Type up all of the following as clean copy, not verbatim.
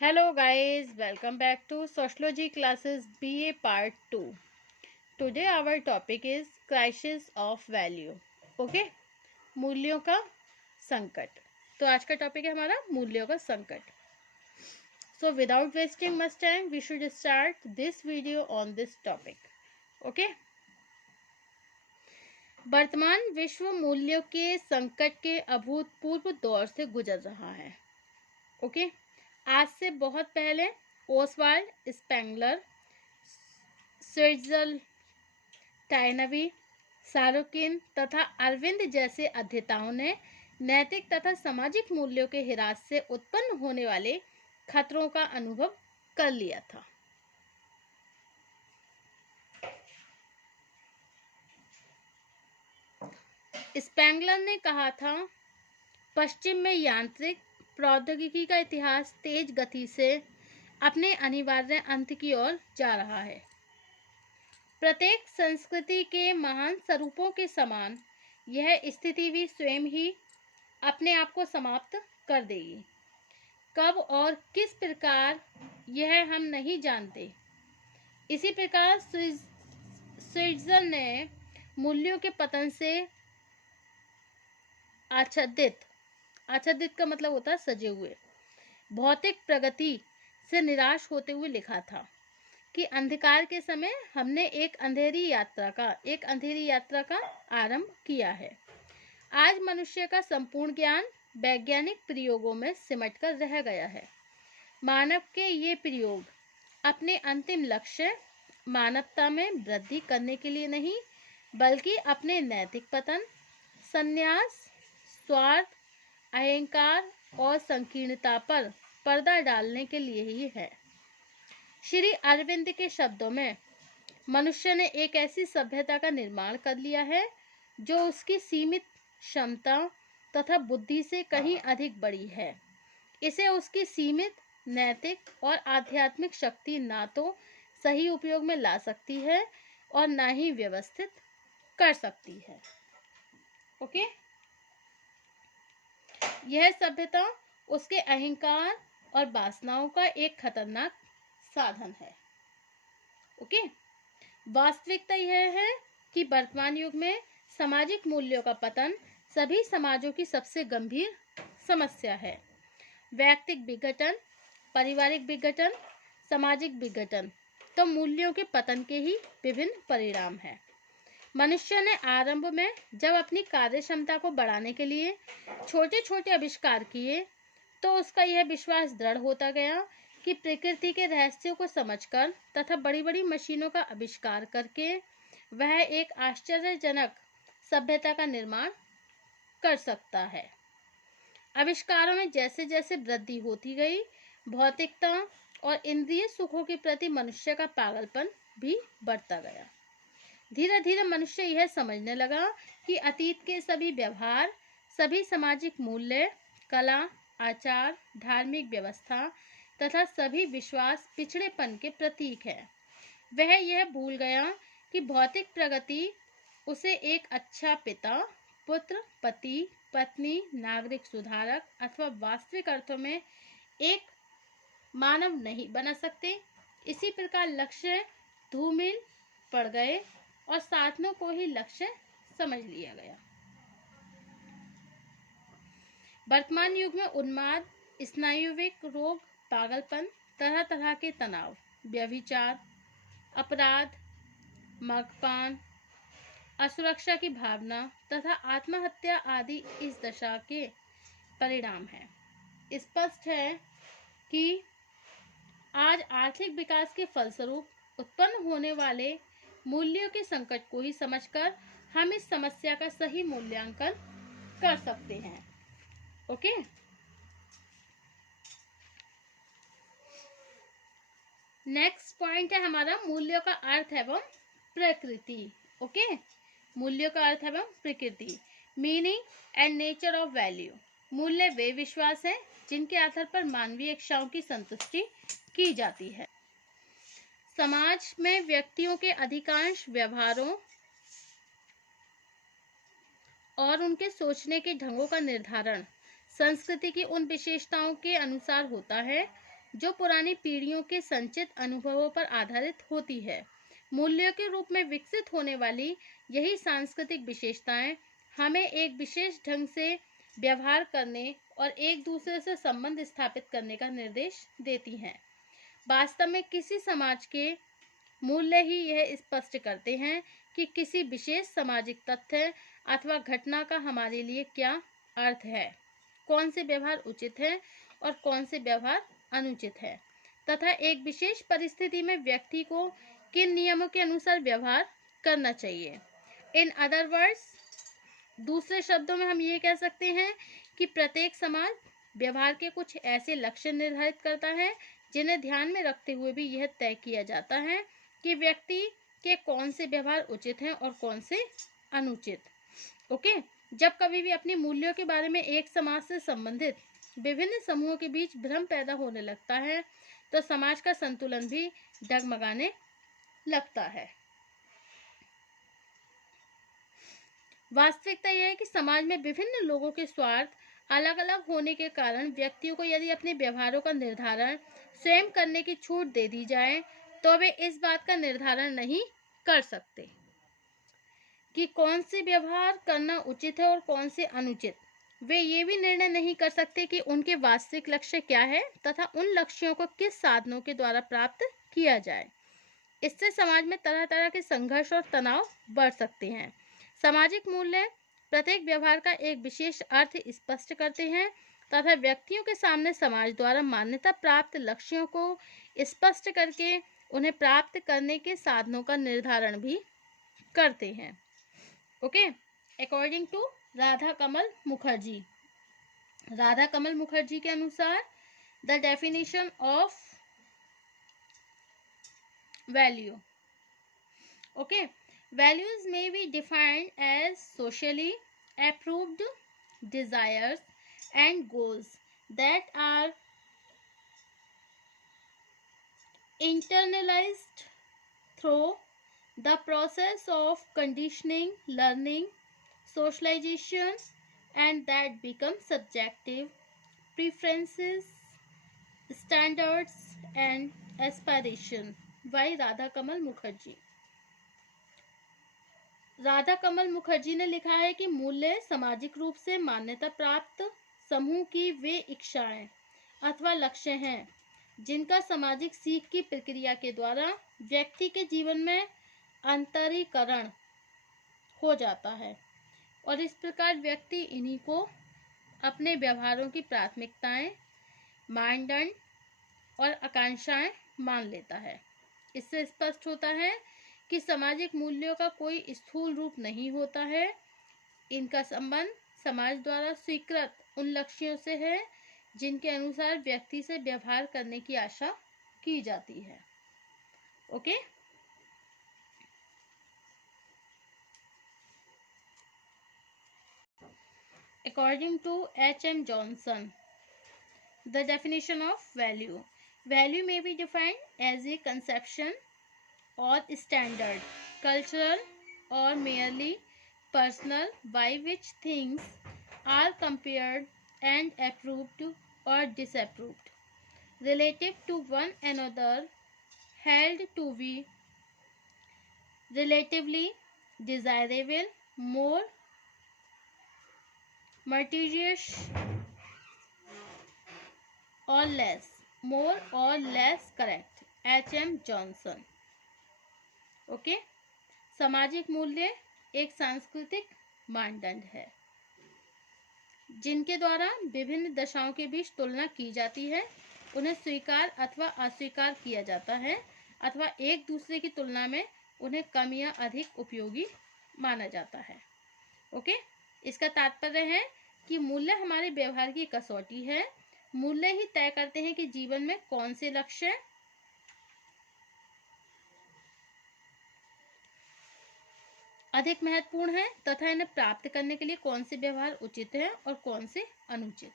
Hello guys, welcome back to Sociology classes BA part 2. Today our topic is crisis of value. Okay? मूल्यों का संकट. तो आज का टॉपिक है हमारा मूल्यों का संकट. So without wasting much time, we should start this video on this topic. Okay? वर्तमान विश्व मूल्यों के संकट के अभूतपूर्व दौर से गुजर रहा है. ओके? आज से बहुत पहले ओसवाल्ड स्पेंगलर, स्विट्जल टाइनवी, सारोकिन तथा अरविंद जैसे अध्येताओं ने नैतिक तथा सामाजिक मूल्यों के हिरास से उत्पन्न होने वाले खतरों का अनुभव कर लिया था. स्पेंगलर ने कहा था, पश्चिम में यांत्रिक प्रौद्योगिकी का इतिहास तेज गति से अपने अनिवार्य अंत की ओर जा रहा है. प्रत्येक संस्कृति के महान स्वरूपों के समान यह स्थिति भी स्वयं ही अपने आप को समाप्त कर देगी. कब और किस प्रकार यह हम नहीं जानते. इसी प्रकार स्विट्जर ने मूल्यों के पतन से आच्छादित का मतलब होता है सजे हुए भौतिक प्रगति से निराश होते हुए लिखा था कि अंधकार के समय हमने एक अंधेरी यात्रा का आरंभ किया है. आज मनुष्य का संपूर्ण ज्ञान वैज्ञानिक प्रयोगों में सिमट कर रह गया है. मानव के ये प्रयोग अपने अंतिम लक्ष्य मानवता में वृद्धि करने के लिए नहीं, बल्कि अपने नैतिक पतन, संन्यास, स्वार्थ, अहंकार और संकीर्णता पर पर्दा डालने के लिए ही है. श्री अरविंद के शब्दों में, मनुष्य ने एक ऐसी सभ्यता का निर्माण कर लिया है जो उसकी सीमित क्षमता तथा बुद्धि से कहीं अधिक बड़ी है. इसे उसकी सीमित नैतिक और आध्यात्मिक शक्ति ना तो सही उपयोग में ला सकती है और ना ही व्यवस्थित कर सकती है. ओके? यह सभ्यता उसके अहंकार और वासनाओं का एक खतरनाक साधन है. ओके? वास्तविकता यह है कि वर्तमान युग में सामाजिक मूल्यों का पतन सभी समाजों की सबसे गंभीर समस्या है. व्यक्तिगत विघटन, पारिवारिक विघटन, सामाजिक विघटन तो मूल्यों के पतन के ही विभिन्न परिणाम हैं. मनुष्य ने आरंभ में जब अपनी कार्य क्षमता को बढ़ाने के लिए छोटे छोटे आविष्कार किए, तो उसका यह विश्वास दृढ़ होता गया कि प्रकृति के रहस्यों को समझकर तथा बड़ी बड़ी मशीनों का आविष्कार करके वह एक आश्चर्यजनक सभ्यता का निर्माण कर सकता है. आविष्कारों में जैसे जैसे वृद्धि होती गई, भौतिकता और इंद्रिय सुखों के प्रति मनुष्य का पागलपन भी बढ़ता गया. धीरे धीरे मनुष्य यह समझने लगा कि अतीत के सभी व्यवहार, सभी सामाजिक मूल्य, कला, आचार, धार्मिक व्यवस्था तथा सभी विश्वास पिछड़ेपन के प्रतीक है. वह यह भूल गया कि भौतिक प्रगति उसे एक अच्छा पिता, पुत्र, पति, पत्नी, नागरिक सुधारक अथवा वास्तविक अर्थों में एक मानव नहीं बना सकते. इसी प्रकार लक्ष्य धूमिल पड़ गए और साधनों को ही लक्ष्य समझ लिया गया. वर्तमान युग में उन्माद, स्नायुविक रोग, पागलपन, तरह तरह के तनाव, व्यभिचार, अपराध, मद्यपान, असुरक्षा की भावना तथा आत्महत्या आदि इस दशा के परिणाम हैं. स्पष्ट है कि आज आर्थिक विकास के फलस्वरूप उत्पन्न होने वाले मूल्यों के संकट को ही समझकर हम इस समस्या का सही मूल्यांकन कर सकते हैं. ओके? नेक्स्ट पॉइंट है हमारा मूल्यों का अर्थ एवं प्रकृति. ओके? मूल्यों का अर्थ एवं प्रकृति, meaning and nature of value. मूल्य वे विश्वास हैं जिनके आधार पर मानवीय इच्छाओं की संतुष्टि की जाती है. समाज में व्यक्तियों के अधिकांश व्यवहारों और उनके सोचने के ढंगों का निर्धारण संस्कृति की उन विशेषताओं के अनुसार होता है जो पुरानी पीढ़ियों के संचित अनुभवों पर आधारित होती है। मूल्यों के रूप में विकसित होने वाली यही सांस्कृतिक विशेषताएं हमें एक विशेष ढंग से व्यवहार करने और एक दूसरे से संबंध स्थापित करने का निर्देश देती हैं। वास्तव में किसी समाज के मूल्य ही यह स्पष्ट करते हैं कि किसी विशेष सामाजिक तथ्य अथवा घटना का हमारे लिए क्या अर्थ है, कौन से व्यवहार उचित है और कौन से व्यवहार अनुचित है, तथा एक विशेष परिस्थिति में व्यक्ति को किन नियमों के अनुसार व्यवहार करना चाहिए। इन अदर वर्ड्स, दूसरे शब्दों में हम ये कह सकते हैं कि प्रत्येक समाज व्यवहार के कुछ ऐसे लक्ष्य निर्धारित करता है जिन्हें ध्यान में रखते हुए भी यह तय किया जाता है कि व्यक्ति के कौन से व्यवहार उचित हैं और कौन से अनुचित। ओके, जब कभी भी अपने मूल्यों के बारे में एक समाज से संबंधित विभिन्न समूहों के बीच भ्रम पैदा होने लगता है तो समाज का संतुलन भी डगमगाने लगता है। वास्तविकता यह है कि समाज में विभिन्न लोगों के स्वार्थ अलग अलग होने के कारण व्यक्तियों को यदि अपने व्यवहारों का निर्धारण स्वयं करने की छूट दे दी जाए तो वे इस बात का निर्धारण नहीं कर सकते कि कौन से व्यवहार करना उचित है और कौन से अनुचित। वे ये भी निर्णय नहीं कर सकते कि उनके वास्तविक लक्ष्य क्या है तथा उन लक्ष्यों को किस साधनों के द्वारा प्राप्त किया जाए। इससे समाज में तरह तरह के संघर्ष और तनाव बढ़ सकते हैं। सामाजिक मूल्य प्रत्येक व्यवहार का एक विशेष अर्थ स्पष्ट करते हैं तथा व्यक्तियों के सामने समाज द्वारा मान्यता प्राप्त लक्ष्यों को स्पष्ट करके उन्हें प्राप्त करने के साधनों का निर्धारण भी करते हैं। Okay, according to Radha Kamal Mukherjee, Radha Kamal Mukherjee के अनुसार the definition of value. Okay, values may be defined as socially approved desires and goals that are internalized through the process of conditioning, learning, socialization, and that become subjective preferences, standards, and aspiration by Radha Kamal Mukherjee. Radha Kamal Mukherjee ने लिखा है कि मूल्य सामाजिक रूप से मान्यता प्राप्त समूह की वे इच्छाएं अथवा लक्ष्य हैं जिनका सामाजिक सीख की प्रक्रिया के द्वारा व्यक्ति के जीवन में अंतरीकरण हो जाता है और इस प्रकार व्यक्ति इन्हीं को अपने व्यवहारों की प्राथमिकताएं, मानदंड और आकांक्षाएं मान लेता है। इससे स्पष्ट होता है कि सामाजिक मूल्यों का कोई स्थूल रूप नहीं होता है। इनका संबंध समाज द्वारा स्वीकृत उन लक्ष्यों से है जिनके अनुसार व्यक्ति से व्यवहार करने की आशा की जाती है। Okay, according to H.M. Johnson, the definition of value. Value may be defined as a conception or standard, cultural or merely personal, by which things are compared and approved or disapproved relative to one another, held to be relatively desirable, more meritorious or less, more or less correct. H.M. Johnson. Okay, सामाजिक मूल्य एक सांस्कृतिक मानदंड है जिनके द्वारा विभिन्न दशाओं के बीच तुलना की जाती है, उन्हें स्वीकार अथवा अस्वीकार किया जाता है अथवा एक दूसरे की तुलना में उन्हें कम या अधिक उपयोगी माना जाता है। ओके, इसका तात्पर्य है कि मूल्य हमारे व्यवहार की कसौटी है। मूल्य ही तय करते हैं कि जीवन में कौन से लक्ष्य अधिक महत्वपूर्ण है तथा इन्हें प्राप्त करने के लिए कौन से व्यवहार उचित है और कौन से अनुचित।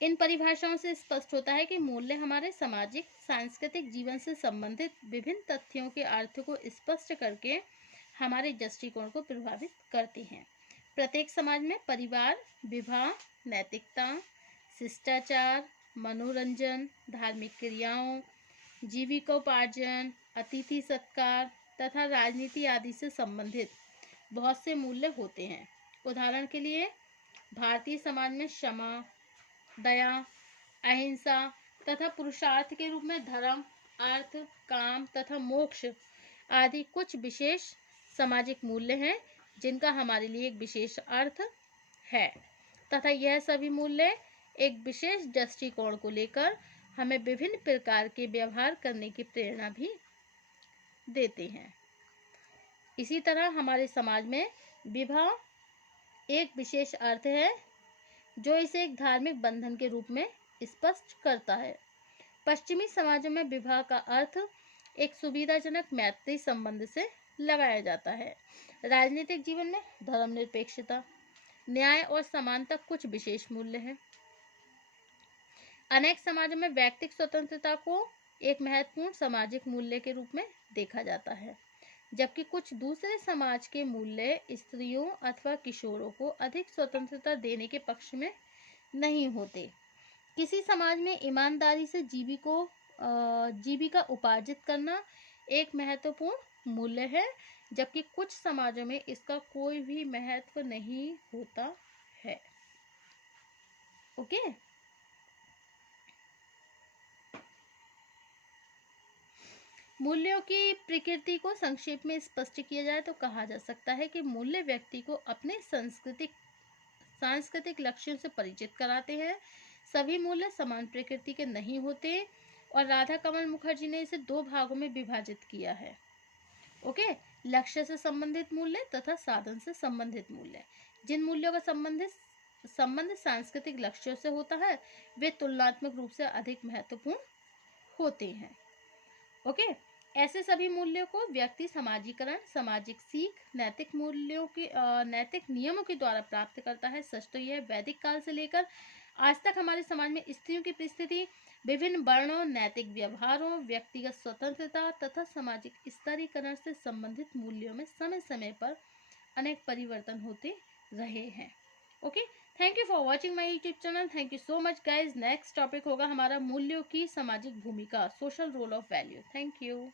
इन परिभाषाओं से स्पष्ट होता है कि मूल्य हमारे सामाजिक सांस्कृतिक जीवन से संबंधित विभिन्न तथ्यों के अर्थ को स्पष्ट करके हमारे दृष्टिकोण को प्रभावित करते हैं। प्रत्येक समाज में परिवार, विवाह, नैतिकता, शिष्टाचार, मनोरंजन, धार्मिक क्रियाओं, जीविकोपार्जन, अतिथि सत्कार तथा राजनीति आदि से संबंधित बहुत से मूल्य होते हैं। उदाहरण के लिए भारतीय समाज में क्षमा, दया, अहिंसा तथा पुरुषार्थ के रूप में धर्म, अर्थ, काम तथा मोक्ष आदि कुछ विशेष सामाजिक मूल्य हैं जिनका हमारे लिए एक विशेष अर्थ है तथा यह सभी मूल्य एक विशेष दृष्टिकोण को लेकर हमें विभिन्न प्रकार के व्यवहार करने की प्रेरणा भी देते हैं। इसी तरह हमारे समाज में विवाह एक विशेष अर्थ है जो इसे एक धार्मिक बंधन के रूप में स्पष्ट करता है। पश्चिमी समाजों में विवाह का अर्थ एक सुविधाजनक मैत्री संबंध से लगाया जाता है। राजनीतिक जीवन में धर्मनिरपेक्षता, न्याय और समानता कुछ विशेष मूल्य हैं। अनेक समाजों में व्यक्तिगत स्वतंत्रता को एक महत्वपूर्ण सामाजिक मूल्य के रूप में देखा जाता है, जबकि कुछ दूसरे समाज के मूल्य स्त्रियों अथवा किशोरों को अधिक स्वतंत्रता देने के पक्ष में नहीं होते। किसी समाज में ईमानदारी से जीविका उपार्जित करना एक महत्वपूर्ण मूल्य है, जबकि कुछ समाजों में इसका कोई भी महत्व नहीं होता है। ओके, मूल्यों की प्रकृति को संक्षेप में स्पष्ट किया जाए तो कहा जा सकता है कि मूल्य व्यक्ति को अपने सांस्कृतिक लक्ष्यों से परिचित कराते हैं। सभी मूल्य समान प्रकृति के नहीं होते और राधा कमल मुखर्जी ने इसे दो भागों में विभाजित किया है। ओके, लक्ष्य से संबंधित मूल्य तथा साधन से संबंधित मूल्य। जिन मूल्यों का संबंध सांस्कृतिक लक्ष्यों से होता है वे तुलनात्मक रूप से अधिक महत्वपूर्ण होते हैं। ओके, ऐसे सभी मूल्यों को व्यक्ति समाजीकरण, सामाजिक सीख, नैतिक मूल्यों के नैतिक नियमों के द्वारा प्राप्त करता है। सच तो यह वैदिक काल से लेकर आज तक हमारे समाज में स्त्रियों की परिस्थिति, विभिन्न वर्णों, नैतिक व्यवहारों, व्यक्तिगत स्वतंत्रता तथा सामाजिक स्तरीकरण से संबंधित मूल्यों में समय समय पर अनेक परिवर्तन होते रहे हैं। Okay, thank you for watching my YouTube channel. Thank you so much guys. Next topic होगा हमारा मूल्यों की सामाजिक भूमिका, social role of value. Thank you.